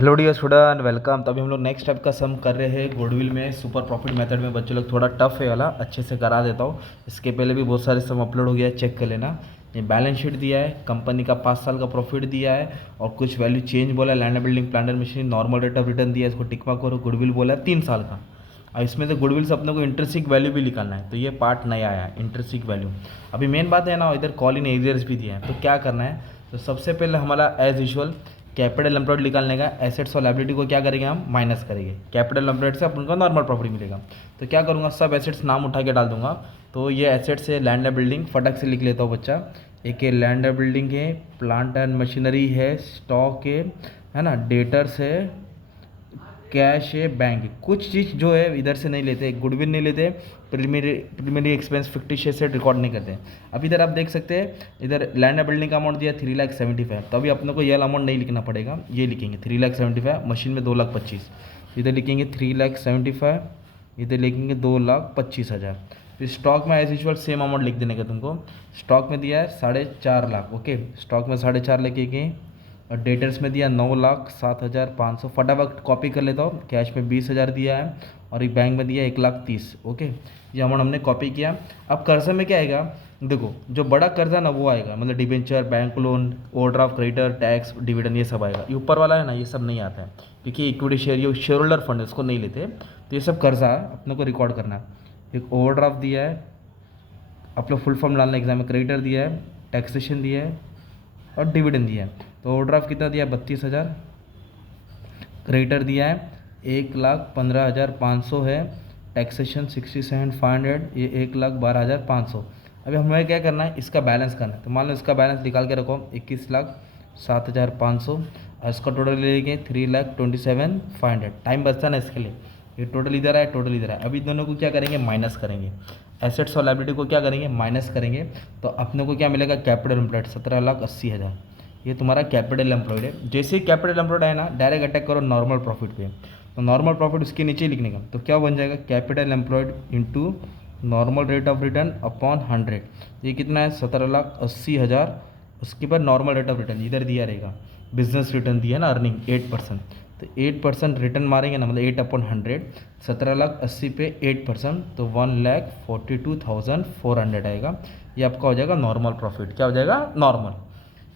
Hello dear student, welcome. तो अभी हम लोग नेक्स्ट स्टेप का सम कर रहे हैं गुडविल में सुपर प्रॉफिट मेथड में। बच्चे लोग थोड़ा टफ है वाला, अच्छे से करा देता हूँ। इसके पहले भी बहुत सारे सम अपलोड हो गया है, चेक कर लेना। ये बैलेंस शीट दिया है, कंपनी का 5 साल का प्रॉफिट दिया है और कुछ वैल्यू चेंज बोला है, land building plant and machine, normal rate of return दिया है, इसको टिक मार्क करो। गुडविल बोला है 3 साल का। और इसमें से गुडविल से अपने को इंटरेस्टिक वैल्यू भी निकालना है, तो ये पार्ट नया आया है, इंटरेस्टिक वैल्यू। अभी मेन बात है ना, इधर कॉल इन एरियर्स भी दिया है, तो क्या करना है। तो सबसे पहले हमारा एज यूजुअल कैपिटल एम्प्लॉयड निकालने का, एसेट्स और लायबिलिटी को क्या करेंगे हम, माइनस करेंगे। कैपिटल एम्प्लॉयड से अपन को नॉर्मल प्रॉफिट मिलेगा। तो क्या करूँगा, सब एसेट्स नाम उठा के डाल दूंगा। तो ये एसेट्स है लैंड एंड बिल्डिंग, फटक से लिख लेता हूँ बच्चा। एक है लैंड एंड बिल्डिंग है, प्लांट एंड मशीनरी है, स्टॉक है ना, डेटर्स है, कैश है, बैंक है। कुछ चीज़ जो है इधर से नहीं लेते, गुडविल नहीं लेते, प्रीलिमिनरी एक्सपेंस फिक्टिशियस से रिकॉर्ड नहीं करते। अब इधर आप देख सकते हैं, इधर लैंड एंड बिल्डिंग का अमाउंट दिया 3,75,000। तो अभी अपने को यह अमाउंट नहीं लिखना पड़ेगा, ये लिखेंगे 3,75,000। मशीन में 2,25,000, इधर लिखेंगे 3,75,000, इधर लिखेंगे 2,25,000। फिर स्टॉक में एज यूजुअल सेम अमाउंट लिख देने का तुमको। स्टॉक में दिया है 4,50,000, ओके, स्टॉक में 4,50,000 लिखेंगे। और डेटर्स में दिया 9,07,500, फटाफट कॉपी कर लेता हूँ। कैश में 20,000 दिया है और एक बैंक में दिया 1,30,000, ओके। ये अमाउंट हमने कॉपी किया। अब कर्जा में क्या आएगा, देखो जो बड़ा कर्जा ना वो आएगा, मतलब debenture, bank loan, overdraft, creditor, tax, dividend, ये सब आएगा। ये ऊपर वाला है ना, ये सब नहीं आता है, क्योंकि इक्विटी शेयर, ये शेयर होल्डर फंड है, उसको नहीं लेते। तो ये सब कर्जा अपने को रिकॉर्ड करना है। एक ओवरड्राफ्ट दिया है, आप लोग फुल फॉर्म डालना एग्जाम में। क्रेडिटर दिया है, टैक्सेशन दिया है और डिविडेंड दिया है। तो ओवरड्राफ्ट कितना दिया, 32,000। क्रेडिटर दिया है 1,15,500 है। टैक्सेशन 67,500, ये 1,12,500। अभी हमें क्या करना है, इसका बैलेंस करना है। तो मान लो इसका बैलेंस निकाल के रखो, 21,07,500 और इसका टोटल ले लेंगे 3,27,500। टाइम बचता ना इसके लिए, ये टोटल इधर है, टोटल इधर है। अभी दोनों को क्या करेंगे, माइनस करेंगे। एसेट्स और लायबिलिटी को क्या करेंगे, माइनस करेंगे। तो अपने को क्या मिलेगा, कैपिटल एम्प्लॉयड 17,80,000। ये तुम्हारा कैपिटल एम्प्लॉयड है। जैसे ही कैपिटल एम्प्लॉयड है ना, डायरेक्ट अटैक करो नॉर्मल प्रॉफिट पे। तो नॉर्मल प्रॉफिट उसके नीचे ही लिखने का। तो क्या बन जाएगा, capital employed into normal rate of return upon 100। ये कितना है, 17,80,000। उसके बाद नॉर्मल रेट ऑफ रिटर्न इधर दिया रहेगा, बिजनेस रिटर्न दिया है ना, अर्निंग 8%। तो 8% रिटर्न मारेंगे ना, मतलब 8/100, 17,80,000 पे 8%, तो 1,42,400 आएगा। ये आपका हो जाएगा नॉर्मल प्रॉफिट। क्या हो जाएगा, नॉर्मल।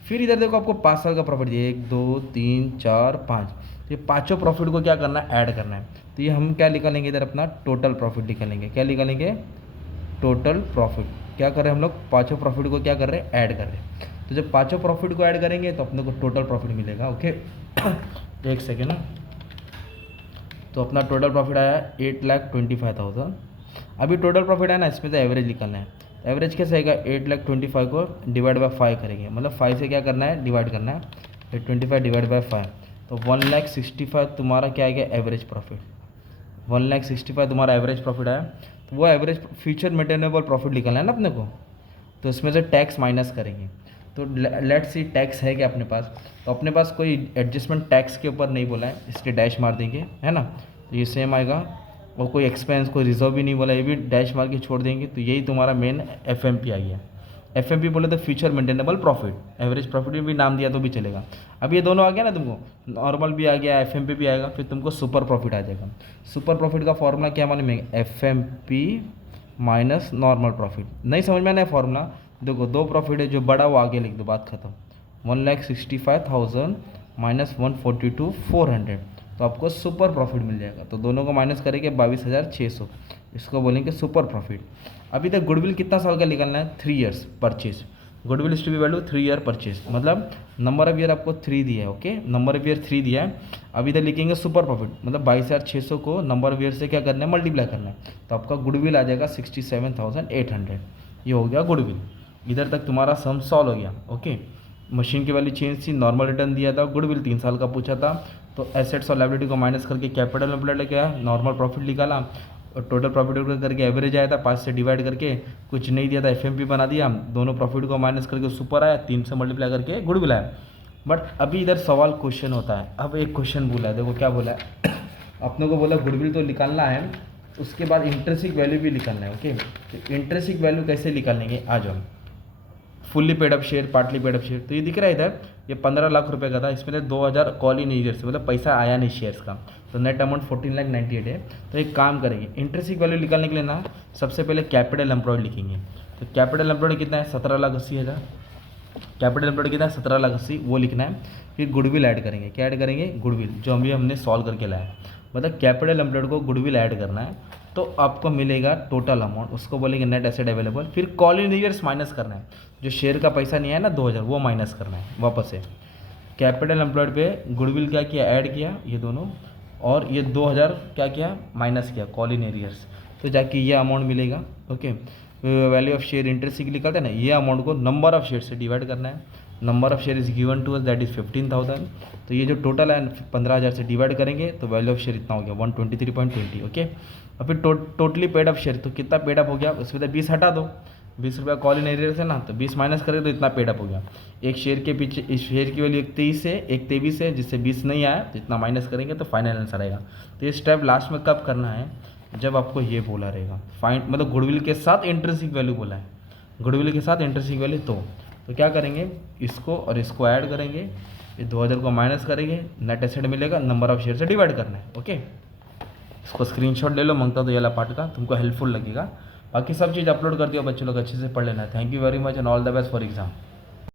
फिर इधर देखो, आपको 5 साल का प्रॉफिट दिया, 1 2 3 4 5। तो ये पाँचों प्रॉफिट को क्या करना है, ऐड करना है। तो ये हम क्या निकालेंगे, इधर अपना टोटल प्रॉफिट निकालेंगे। क्या निकालेंगे, टोटल प्रॉफिट। क्या कर रहे हैं हम लोग, पाँचों प्रॉफिट को क्या कर रहे हैं, ऐड कर रहे हैं। तो जब पाँचों प्रॉफिट को ऐड करेंगे तो अपने को टोटल प्रॉफिट मिलेगा, ओके। एक सेकेंड ना। तो अपना टोटल प्रॉफिट आया 8,25,000। अभी टोटल प्रॉफिट है ना, इसमें से एवरेज निकालना है। एवरेज कैसे आएगा, 8,25,000 को डिवाइड बाय 5 करेंगे, मतलब 5 से क्या करना है, डिवाइड करना है। 825 डिवाइड बाय 5, तो 1,65,000 तुम्हारा क्या आएगा, एवरेज प्रॉफिट। 1,65,000 तुम्हारा एवरेज प्रॉफिट आया। तो वो एवरेज फ्यूचर मेंटेनेबल प्रॉफिट निकालना है ना अपने को। तो इसमें से टैक्स माइनस करेंगे। तो लेट्स सी टैक्स है क्या अपने पास। तो अपने पास कोई एडजस्टमेंट टैक्स के ऊपर नहीं बोला है, इसलिए डैश मार देंगे, है ना। तो ये सेम आएगा। और कोई एक्सपेंस, कोई रिजर्व भी नहीं बोला, ये भी डैश मार के छोड़ देंगे। तो यही तुम्हारा मेन एफएमपी आ गया। एफएमपी बोले तो future maintainable profit, average profit में भी नाम दिया तो भी चलेगा। अब ये दोनों आ गया ना तुमको, नॉर्मल भी आ गया, एफएमपी भी आएगा, फिर तुमको सुपर प्रॉफिट आ जाएगा। सुपर प्रॉफिट का फॉर्मूला क्या मालूम है, एफएमपी माइनस नॉर्मल प्रॉफिट। नहीं समझ में आना फॉर्मूला, देखो दो प्रॉफिट है, जो बड़ा वो आगे लिख दो, बात खत्म। 1,65,000 माइनस 142,400, तो आपको सुपर प्रॉफिट मिल जाएगा। तो दोनों को माइनस करेंगे 22,600, इसको बोलेंगे सुपर प्रॉफिट। अभी तक गुडविल कितना साल का निकालना है, 3 years purchase. Goodwill to be value 3 year purchase, मतलब नंबर ऑफ ईयर आपको 3 दिया है, ओके, नंबर ऑफ ईयर 3 दिया है। अब इधर लिखेंगे सुपर प्रॉफिट, मतलब 22,600 को नंबर ऑफ ईयर से क्या करना है, मल्टीप्लाई करना है। तो आपका गुडविल आ जाएगा 67,800। ये हो गया गुडविल। इधर तक तुम्हारा सम सॉल्व हो गया, ओके। मशीन की वैल्यू चेंज थी, नॉर्मल रिटर्न दिया था, गुडविल 3 साल का पूछा था। तो एसेट्स और लायबिलिटी को माइनस करके कैपिटल एम्प्लॉयड लेके आया, नॉर्मल प्रॉफिट निकाला और टोटल प्रॉफिट करके एवरेज आया था, 5 से डिवाइड करके, कुछ नहीं दिया था, एफएमपी बना दिया। दोनों प्रॉफिट को माइनस करके सुपर आया, 3 से मल्टीप्लाई करके गुडविल आया। बट अभी इधर सवाल क्वेश्चन होता है। अब एक क्वेश्चन बोला है, देखो क्या बोला है। अपने को बोला गुडविल तो निकालना है, उसके बाद इंट्रेंसिक वैल्यू भी निकालना है, ओके। तो इंट्रेंसिक वैल्यू कैसे निकालेंगे, आ जाओ। Fully paid up share, partly paid up share. तो ये दिख रहा है इधर, ये 15 लाख रुपए का था, इसमें 2,000 कॉल इन ईयर से, मतलब पैसा आया नहीं शेयर्स का, तो नेट अमाउंट 14,98 है। तो एक काम करेंगे, इंट्रिंसिक वैल्यू निकालने के लिए ना सबसे पहले कैपिटल एम्प्लॉयड लिखेंगे। तो कैपिटल एम्प्लॉयड कितना है, 17,80,000। कैपिटल एम्प्लॉयड कितना है, 17,80,000, वो लिखना है। फिर गुडविल ऐड करेंगे, क्या ऐड करेंगे, गुडविल, जो अभी हमने सॉल्व करके लाया है। मतलब कैपिटल एम्प्लॉयड को गुडविल ऐड करना है, तो आपको मिलेगा टोटल अमाउंट, उसको बोलेंगे नेट एसेट अवेलेबल। फिर कॉल इन ईयर्स माइनस करना है, जो शेयर का पैसा नहीं आया ना 2,000, वो माइनस करना है वापस से। कैपिटल एम्प्लॉयड पे गुडविल क्या किया, ऐड किया ये दोनों, और ये 2,000 क्या किया, माइनस किया कॉल इन एरियर्स, तो जाके ये अमाउंट मिलेगा। Okay, value of share interest निकलता है ना, ये अमाउंट को नंबर ऑफ शेयर से डिवाइड करना है। Number of share is given to us, that is 15,000। तो ये जो टोटल है 15,000 से डिवाइड करेंगे तो वैल्यू ऑफ शेयर इतना हो गया 123.20। ओके, और फिर टोटली पेड अप शेयर, तो कितना पेड अप हो गया, उसमें तो 20 हटा दो, 20 रुपया कॉल इन एरियर से ना, तो 20 माइनस करें तो इतना पेड अप हो गया। एक शेयर के पीछे, इस शेयर की वैल्यू 23 है, एक 23 है, जिससे 20 नहीं आया तो इतना माइनस करेंगे तो फाइनल आंसर आएगा। तो ये स्टेप लास्ट में कब करना है, जब आपको ये बोला रहेगा फाइंड, मतलब गुडविल के साथ इंट्रिंसिक वैल्यू बोला है, गुडविल के साथ इंट्रिंसिक वैल्यू, तो क्या करेंगे, इसको और इसको ऐड करेंगे, ये 2,000 को माइनस करेंगे, नेट एसेट मिलेगा, नंबर ऑफ शेयर से डिवाइड करना है। ओके, इसको स्क्रीनशॉट ले लो, मांगता तो ये वाला पार्ट का, तुमको हेल्पफुल लगेगा। बाकी सब चीज़ अपलोड कर दिया, बच्चों लोग अच्छे से पढ़ लेना है। Thank you very much and all the best for exam.